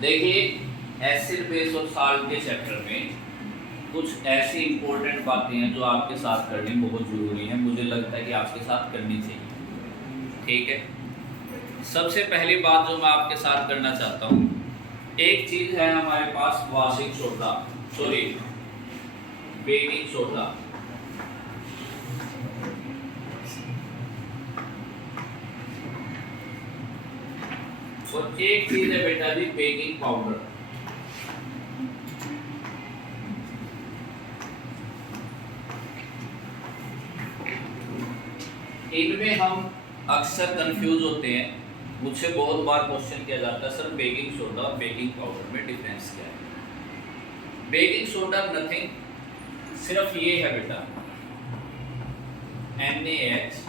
देखिए, acid base और salt के चैप्टर में कुछ ऐसी इंपॉर्टेंट बातें हैं जो आपके साथ करनी बहुत ज़रूरी है, मुझे लगता है कि आपके साथ करनी चाहिए। ठीक है, सबसे पहली बात जो मैं आपके साथ करना चाहता हूँ, एक चीज़ है हमारे पास washing soda, sorry baking soda. और एक चीज़ है बेटा जी बेकिंग पाउडर। इनमें हम अक्सर कंफ्यूज होते हैं, मुझसे बहुत बार क्वेश्चन किया जाता है, सर बेकिंग सोडा और बेकिंग पाउडर में डिफरेंस क्या है। बेकिंग सोडा नथिंग, सिर्फ ये है बेटा NaHCO3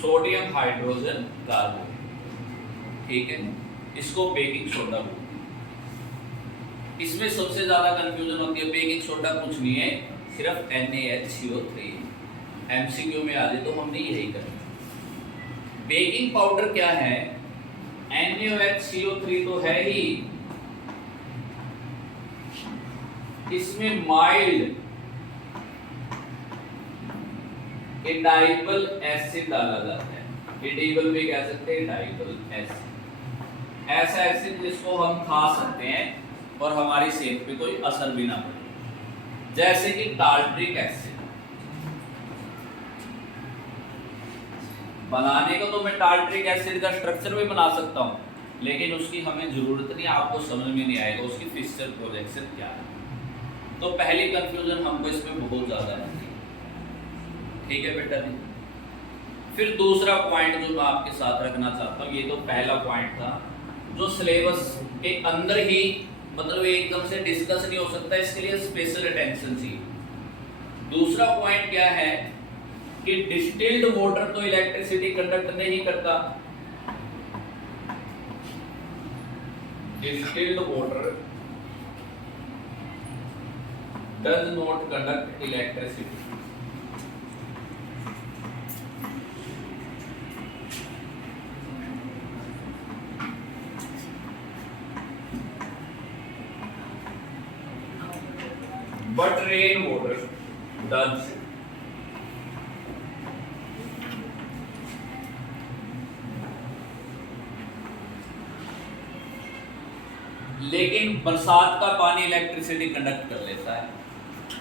सोडियम हाइड्रोजन कार्बोनेट, ठीक है, इसको बेकिंग सोडा बोलते हैं। इसमें सबसे ज्यादा कंफ्यूजन होती है, बेकिंग सोडा कुछ नहीं है, सिर्फ NaHCO3 है। MCQ में आ जाए तो हमने यही करना। बेकिंग पाउडर क्या है, NaOH तो है ही, इसमें माइल्ड एडाइबल एसिड डाला जाता है। एडाइबल भी कह सकते हैं, एडाइबल एसिड, ऐसा एसिड जिसको हम खा सकते हैं और हमारी सेहत पे कोई असर भी ना पड़े, जैसे कि टार्ट्रिक एसिड। बनाने को तो मैं टार्ट्रिक एसिड का स्ट्रक्चर भी बना सकता हूँ, लेकिन उसकी हमें जरूरत नहीं, आपको समझ में नहीं आएगा उसकी फिजिकल प्रोजेक्शन क्या है। तो पहली कंफ्यूजन हमको इसमें बहुत ज़्यादा है, ठीक है बेटा जी। फिर दूसरा पॉइंट जो मैं आपके साथ रखना चाहता हूँ, ये तो पहला पॉइंट था जो सिलेबस के अंदर ही, मतलब एकदम से डिस्कस नहीं हो सकता, इसके लिए स्पेशल अटेंशन चाहिए। दूसरा पॉइंट क्या है कि डिस्टिल्ड वाटर तो इलेक्ट्रिसिटी कंडक्ट नहीं करता। Distilled water does not conduct electricity. But rain water does। लेकिन बरसात का पानी इलेक्ट्रिसिटी कंडक्ट कर लेता है,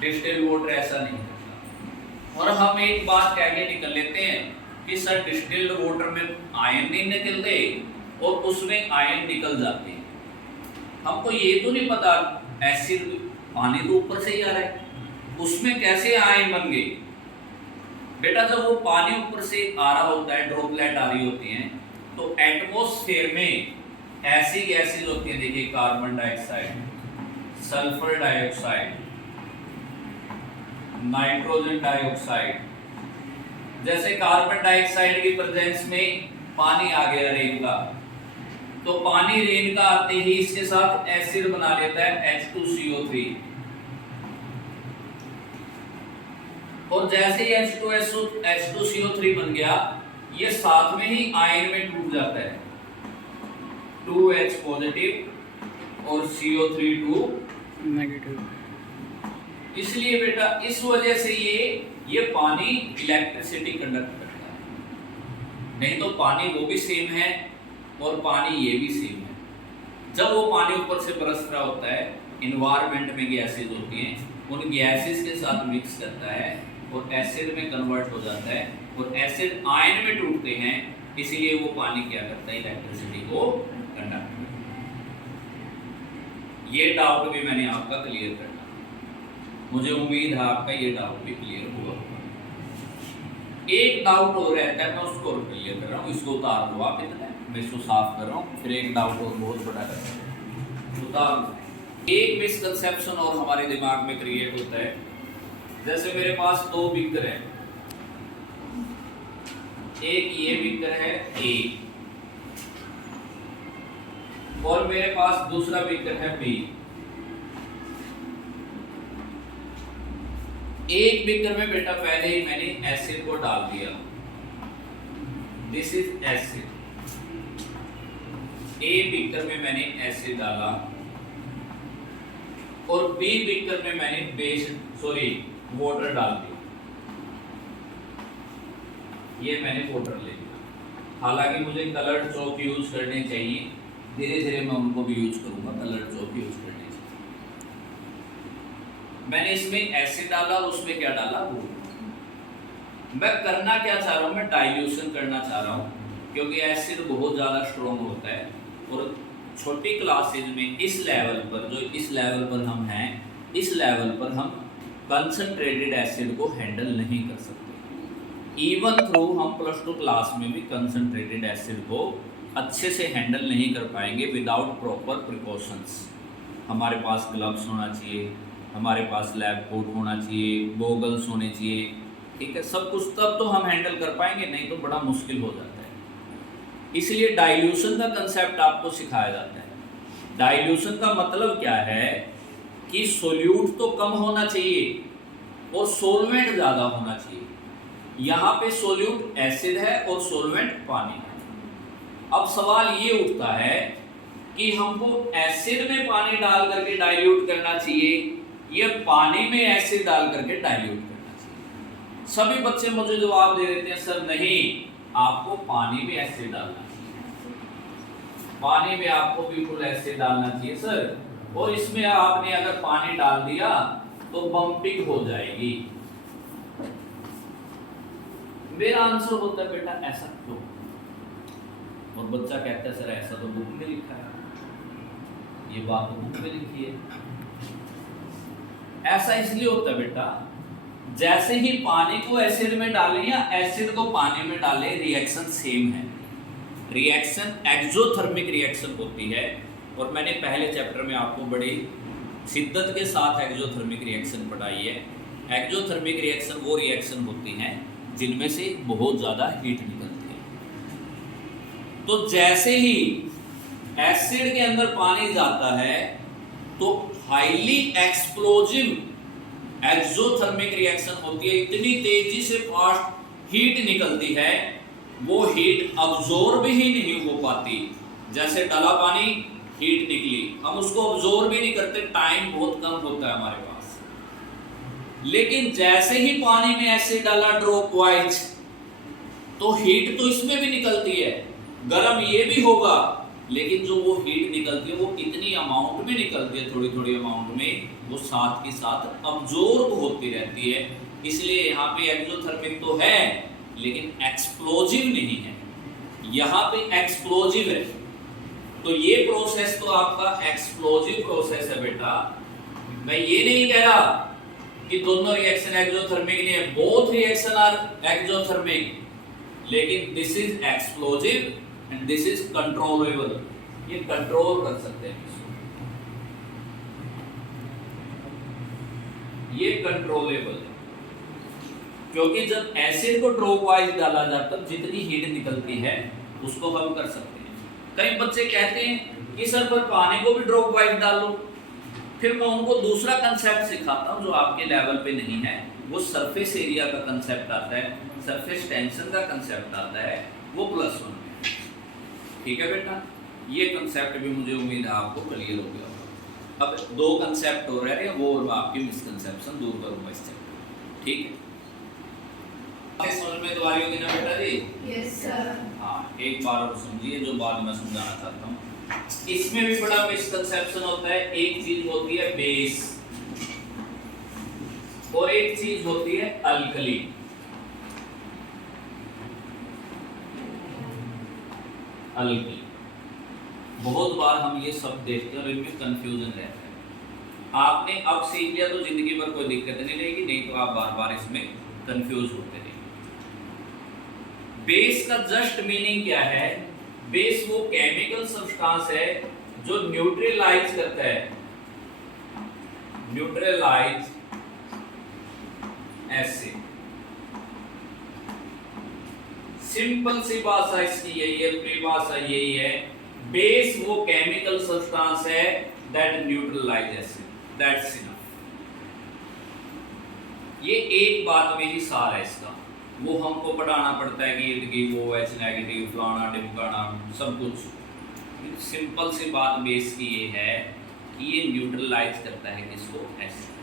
डिस्टिल्ड वाटर ऐसा नहीं करता। और हम एक बात कह के निकल लेते हैं कि सर डिस्टिल्ड वाटर में आयन नहीं निकलते और उसमें आयन निकल जाते हैं। हमको ये तो नहीं पता, एसिड पानी तो ऊपर से ही आ रहा है, उसमें कैसे आयन बन गए। बेटा जब वो पानी ऊपर से आ रहा होता है, ड्रॉपलेट आ रही होती हैं, तो एटमॉस्फेयर में ऐसी गैसेज होती हैं, देखिए carbon dioxide, sulphur dioxide, nitrogen dioxide. जैसे कार्बन डाइऑक्साइड की प्रेजेंस में पानी आ गया रेन का, तो पानी रेन का आते ही इसके साथ एसिड बना लेता है H2CO3, और जैसे ही H2CO3 बन गया, ये साथ में ही आयन में टूट जाता है, 2H पॉजिटिव और CO3 2 नेगेटिव। इसलिए बेटा इस वजह से ये पानी इलेक्ट्रिसिटी कंडक्ट करता है, नहीं तो पानी वो भी सेम है और पानी ये भी सेम है। जब वो पानी ऊपर से बरस रहा होता है, इन्वायरमेंट में गैसेज होती हैं, उन गैसेज के साथ मिक्स करता है और एसिड में कन्वर्ट हो जाता है, और एसिड आयन में टूटते हैं, इसीलिए वो पानी क्या करता है, इलेक्ट्रिसिटी को कंडक्ट करता है। ये डाउट भी मैंने आपका क्लियर करना, मुझे उम्मीद है आपका ये डाउट भी क्लियर हुआ होगा। एक डाउट और रहता है, मैं उसको और क्लियर कर रहा हूँ, इसको उतार दो आप, इतना मैं इसको साफ कर रहा हूँ, फिर एक डाउट और बहुत बड़ा कर उतार। एक मिसकंसेप्शन और हमारे दिमाग में क्रिएट होता है, जैसे मेरे पास दो बीकर है, एक ये बीकर है A और मेरे पास दूसरा बीकर है B। एक बीकर में बेटा पहले ही मैंने एसिड को डाल दिया, this is acid, a beaker में मैंने एसिड डाला और बी बीकर में मैंने वाटर डाल दिया, ये मैंने वाटर ले लिया। हालांकि मुझे कलर्ड चौक यूज करने चाहिए, धीरे धीरे मैं उनको भी यूज करूंगा, कलर्ड चौक यूज करने चाहिए। मैंने इसमें एसिड डाला, उसमें क्या डाला, वाटर। मैं करना क्या चाह रहा हूं, मैं डाइल्यूशन करना चाह रहा हूं, क्योंकि एसिड बहुत ज़्यादा स्ट्रॉन्ग होता है और छोटी क्लासेज में इस लेवल पर, जो इस लेवल पर हम हैं, इस लेवल पर हम कंसंट्रेटेड एसिड को हैंडल नहीं कर सकते। इवन थ्रो हम +2 क्लास में भी कंसंट्रेटेड एसिड को अच्छे से हैंडल नहीं कर पाएंगे विदाउट प्रॉपर प्रिकॉशंस। हमारे पास ग्लव्स होना चाहिए, हमारे पास लैब कोट होना चाहिए, गोगल्स होने चाहिए, ठीक है, सब कुछ, तब तो हम हैंडल कर पाएंगे, नहीं तो बड़ा मुश्किल हो जाता है। इसलिए डाइल्यूशन का कंसेप्ट आपको सिखाया जाता है। डाइल्यूशन का मतलब क्या है कि सोल्यूट तो कम होना चाहिए और सोलवेंट ज़्यादा होना चाहिए। यहाँ पे सोल्यूट एसिड है और सोलवेंट पानी है। अब सवाल ये उठता है कि हमको एसिड में पानी डाल करके डाइल्यूट करना चाहिए या पानी में एसिड डाल करके डाइल्यूट करना चाहिए। सभी बच्चे मुझे जवाब दे देते हैं, सर नहीं, आपको पानी में एसिड डालना चाहिए, पानी में आपको बिल्कुल एसिड डालना चाहिए सर, और इसमें आपने अगर पानी डाल दिया तो बम्पिंग हो जाएगी। मेरा आंसर होता है बेटा ऐसा क्यों, और बच्चा कहता है सर ऐसा तो बुक में लिखा है, ये बात तो बुक में लिखी है। ऐसा इसलिए होता है बेटा, जैसे ही पानी को एसिड में डालें या एसिड को पानी में डालें, रिएक्शन सेम है। रिएक्शन एक्सोथर्मिक रिएक्शन होती है, और मैंने पहले चैप्टर में आपको बड़ी शिद्दत के साथ एक्सोथर्मिक रिएक्शन पढ़ाई है। एक्सोथर्मिक रिएक्शन वो रिएक्शन होती हैं जिनमें से बहुत ज़्यादा हीट निकलती है। तो जैसे ही एसिड के अंदर पानी जाता है तो हाईली एक्सप्लोजिव एक्सोथर्मिक रिएक्शन होती है, इतनी तेजी से फास्ट हीट निकलती है, वो हीट अब्जॉर्ब ही नहीं हो पाती। जैसे डाला पानी, हीट निकली, हम उसको अब्जॉर्ब भी नहीं करते, टाइम बहुत कम होता है हमारे पास। लेकिन जैसे ही पानी में एसिड डाला ड्रॉप वाइज, तो हीट तो इसमें भी निकलती है, गर्म ये भी होगा, लेकिन जो वो हीट निकलती है वो इतनी अमाउंट में निकलती है, थोड़ी थोड़ी अमाउंट में, वो साथ के साथ अब्जॉर्ब होती रहती है। इसलिए यहाँ पे एक्सोथर्मिक तो है लेकिन एक्सप्लोजिव नहीं है, यहाँ पे एक्सप्लोजिव है। तो ये प्रोसेस तो आपका एक्सप्लोजिव प्रोसेस है बेटा। मैं ये नहीं कह रहा कि दोनों रिएक्शन एक्सोथर्मिक नहीं है, बोथ रिएक्शन आर एक्सोथर्मिक, लेकिन this is explosive and this is controllable. ये कंट्रोल कर सकते हैं, ये कंट्रोलेबल है, क्योंकि जब एसिड को ड्रॉप वाइज डाला जाता है जितनी हीट निकलती है उसको हम कर सकते हैं। कई बच्चे कहते हैं कि सर पर पानी को भी ड्रॉप वाइज डालो, फिर मैं उनको दूसरा कंसेप्ट सिखाता हूं जो आपके लेवल पे नहीं है, वो सरफेस एरिया का कंसेप्ट आता है, सरफेस टेंशन का कंसेप्ट आता है, वो +1 में। ठीक है बेटा, ये कंसेप्ट भी मुझे उम्मीद है आपको क्लियर हो गया। अब 2 कंसेप्ट हो रहे हैं, वो आपकी मिसकंसेप्शन दूर करूंगा इस चैप्टर। ठीक है, समझ में तो आ रही होगी ना बेटा जी? Yes sir. हाँ, एक बार और समझिए जो बात मैं समझाना चाहता हूँ। इसमें भी बड़ा मिसकंसेप्शन होता है। एक चीज होती है बेस और एक चीज होती है अल्कली। अल्कली बहुत बार हम ये सब देखते हैं और इनमें कंफ्यूजन रहता है। आपने अब सीख लिया तो जिंदगी भर कोई दिक्कत नहीं रहेगी, नहीं तो आप बार बार इसमें कंफ्यूज होते रहेंगे। बेस का जस्ट मीनिंग क्या है? बेस वो केमिकल सब्सटेंस है जो न्यूट्रलाइज करता है, न्यूट्रलाइज एसिड। सिंपल सी भाषा इसकी यही है, परिभाषा यही है। बेस वो केमिकल सब्सटेंस है that neutralise acid, that's enough. ये एक बात में ही सार है इसका। वो हमको पढ़ाना पड़ता है कि ये वो OH नेगेटिव, फलाना टिमकाना सब कुछ, सिंपल सी बात बेस की ये है कि ये न्यूट्रलाइज करता है किसको, एसिड।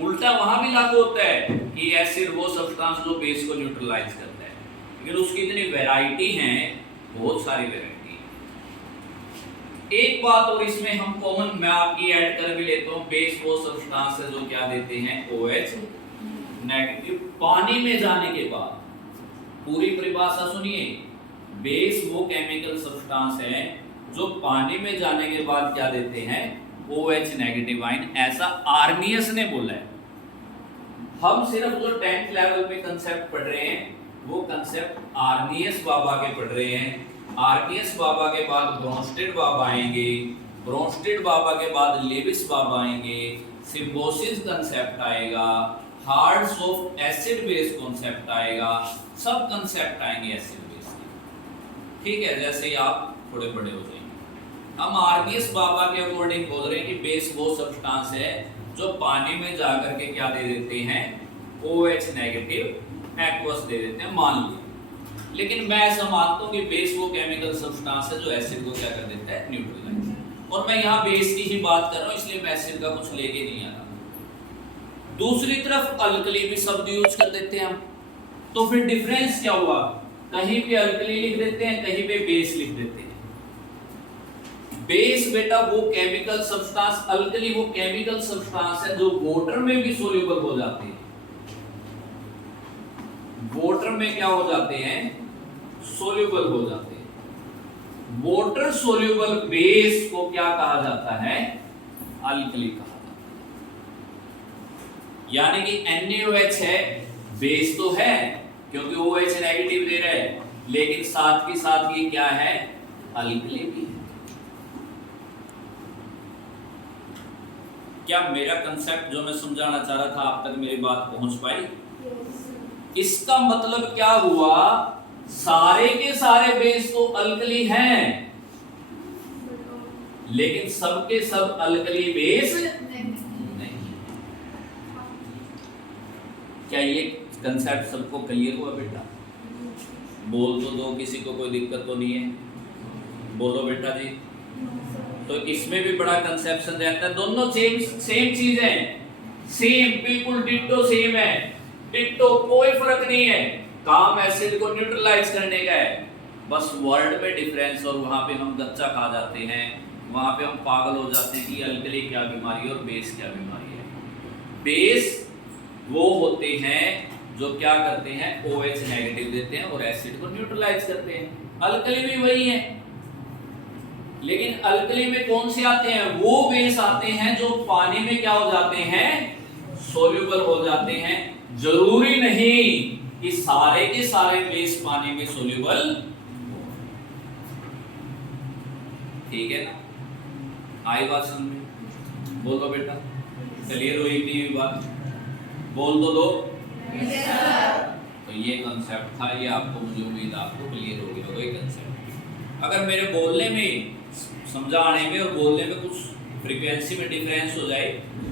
उल्टा वहां भी लागू होता है कि एसिड वो सब्सटेंस जो बेस को न्यूट्रलाइज करता है, लेकिन उसकी इतनी वैरायटी है, बहुत सारी वैरायटी है। एक बात और इसमें हम कॉमन मैं आपकी ऐड कर भी लेता हूं, बेस वो सब्सटेंस है जो क्या देते हैं, OH नेगेटिव। पानी में जाने के बाद, पूरी परिभाषा सुनिए, बेस वो केमिकल सब्सटेंस है जो पानी में जाने के बाद क्या देते हैं, OH नेगेटिव आयन। ऐसा आर्नियस ने बोला है। हम सिर्फ जो 10th लेवल पे कंसेप्ट पढ़ रहे हैं वो कंसेप्ट आर्नियस बाबा के पढ़ रहे हैं। आर्नियस बाबा के बाद ब्रोंस्टेड बाबा आएंगे, ब्रोंस्टेड बाबा के बाद लेविस बाबा आएंगे, सिम्बोसिस कंसेप्ट आएगा, hearts of acid base concept आएगा, सब कंसेप्ट आएंगे एसिड बेस के। ठीक है, जैसे ही आप थोड़े बड़े हो जाएंगे। हम आर्नियस बाबा के अकॉर्डिंग बोल रहे हैं कि बेस वो सब्सटेंस है जो पानी में जाकर के क्या दे देते हैं, OH नेगेटिव एक्वस दे देते हैं, मान लो। लेकिन मैं ऐसा मानता हूं कि बेस वो केमिकल सब्सटेंस है जो एसिड को क्या कर देता है, न्यूट्रलाइज। और मैं यहाँ बेस की ही बात कर रहा हूं, इसलिए मैं एसिड का कुछ लेके नहीं आ रहा। दूसरी तरफ अल्कली भी शब्द यूज कर देते हैं हम, तो फिर डिफरेंस क्या हुआ, कहीं पे अल्कली लिख देते हैं, कहीं पे बेस लिख देते हैं। बेस बेटा वो केमिकल सब्सटेंस, अल्कली वो केमिकल सब्सटेंस है जो वाटर में भी सोल्यूबल हो जाते हैं। वाटर में क्या हो जाते हैं, सोल्यूबल हो जाते हैं। वाटर सोल्यूबल बेस को क्या कहा जाता है, अल्कली कहा जाता है। यानी कि NaOH है, बेस तो है क्योंकि OH नेगेटिव दे रहा है, लेकिन साथ के साथ ये क्या है, अल्कली भी है। क्या मेरा कंसेप्ट जो मैं समझाना चाह रहा था आप तक मेरी बात पहुंच पाई? इसका मतलब क्या हुआ, सारे के सारे बेस तो अल्कली हैं, लेकिन सबके सब अल्कली बेस नहीं। क्या ये कंसेप्ट सबको क्लियर हुआ बेटा? बोल तो दो, किसी को कोई दिक्कत तो नहीं है? बोलो बेटा जी। तो इसमें भी बड़ा कंसेप्शन रहता है, दोनों सेम चीज है, सेम बिल्कुल डिट्टो सेम है, डिट्टो, कोई फर्क नहीं है। काम एसिड को न्यूट्रलाइज करने का है, बस वर्ड में डिफरेंस। और वहां पे हम गच्चा खा जाते हैं, वहां पे हम पागल हो जाते हैं कि अल्कली क्या बीमारी है और बेस क्या बीमारी है। बेस वो होते हैं जो क्या करते हैं, OH नेगेटिव देते हैं और एसिड को न्यूट्रलाइज करते हैं। अल्कली भी वही है, लेकिन अल्कली में कौन से आते हैं, वो बेस आते हैं जो पानी में क्या हो जाते हैं, सोल्यूबल हो जाते हैं। जरूरी नहीं कि सारे के सारे बेस पानी में सोल्यूबल, ठीक है ना? आई बात समझ में? बोलो बेटा, क्लियर हुई नहीं हुई बात? बोल दो। तो ये कंसेप्ट था, ये आपको, मुझे उम्मीद आपको क्लियर हो गया होगा ये कंसेप्ट। अगर मेरे बोलने में, समझाने में और बोलने में कुछ फ्रीक्वेंसी में डिफरेंस हो जाए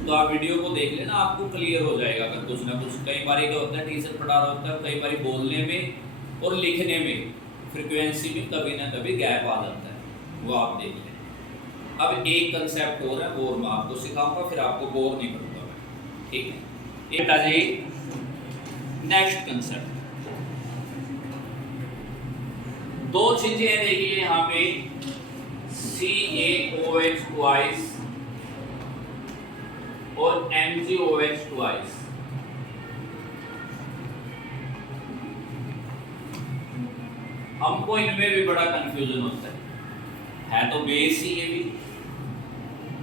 तो आप वीडियो को देख लेना, आपको क्लियर हो जाएगा। अगर कुछ ना कुछ, कई बार क्या होता है, टीचर पढ़ा रहा होता है, कई बार बोलने में और लिखने में फ्रीक्वेंसी में कभी ना कभी गैप आ जाता है, वो आप देख लें। अब एक कंसेप्ट हो रहा है, वो मैं आपको सिखाऊंगा, फिर आपको बोर नहीं करूंगा, ठीक है? बेटा जी, नेक्स्ट कंसेप्ट, दो चीजें देखिए यहाँ पे, CaOH ट्वाइस और MgOH ट्वाइस। हमको इनमें भी बड़ा कंफ्यूजन होता है तो बेस ही ये भी,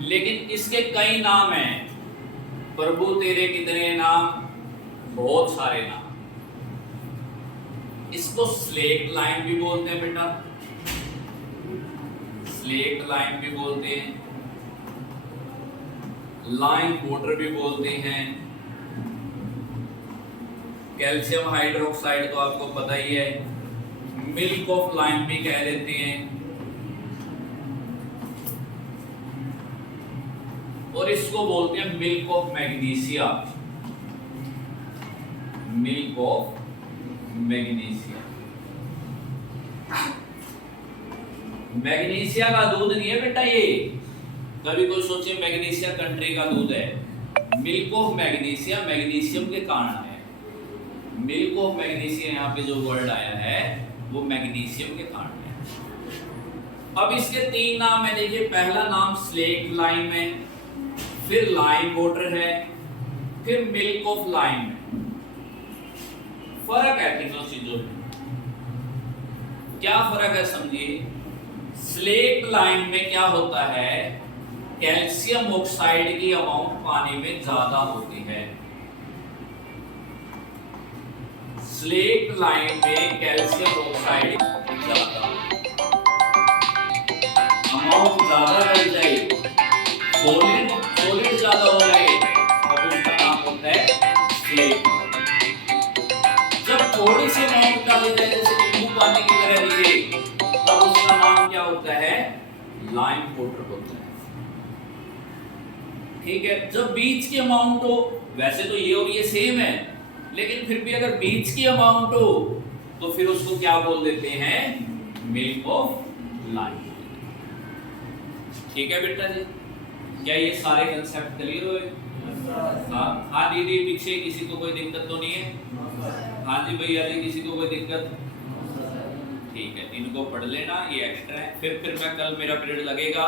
लेकिन इसके कई नाम हैं। प्रभु तेरे कितने नाम, बहुत सारे नाम। इसको स्लेट लाइन भी बोलते हैं बेटा, स्लेट लाइन भी बोलते हैं, लाइन वाटर भी बोलते हैं, कैल्शियम हाइड्रोक्साइड तो आपको पता ही है, मिल्क ऑफ लाइम भी कह देते हैं, और इसको बोलते हैं milk of magnesia, milk of magnesia. Magnesia का दूध नहीं है बेटा ये। कभी कोई सोचे मैग्नीशिया कंट्री का दूध है। मिल्क ऑफ मैग्नीशिया मैग्नीशियम के कारण है। मिल्क ऑफ मैग्नीशिया यहाँ पे जो वर्ड आया है वो मैग्नीशियम के कारण है। अब इसके 3 नाम है। देखिए पहला नाम स्लेट लाइम है, फिर लाइम वाटर है, फिर मिल्क ऑफ लाइम है। फर्क है तीनों चीजों में। क्या फर्क है समझिए। स्लेट लाइम में क्या होता है, कैल्शियम ऑक्साइड की अमाउंट पानी में ज्यादा होती है। स्लेट लाइम में कैल्शियम ऑक्साइड ज्यादा अमाउंट ज्यादा रह जाए, सॉलिड ज्यादा हो जाए, अब उसका नाम होता है स्लेट। जब थोड़ी सी अमाउंट डाली जाए जैसे नींबू पानी की तरह दिखे, तब उसका नाम क्या होता है, लाइम वाटर होता है। ठीक है। जब बीच की अमाउंट हो, वैसे तो ये और ये सेम है, लेकिन फिर भी अगर बीच की अमाउंट हो तो फिर उसको क्या बोल देते हैं, मिल्क ऑफ लाइम। ठीक है बेटा जी, क्या ये सारे कंसेप्ट क्लियर हुए? हाँ दीदी, पीछे किसी को कोई दिक्कत तो नहीं है? हाँ जी भैया जी, किसी को कोई दिक्कत? ठीक है, इनको पढ़ लेना, ये एक्स्ट्रा है। फिर मैं कल मेरा पीरियड लगेगा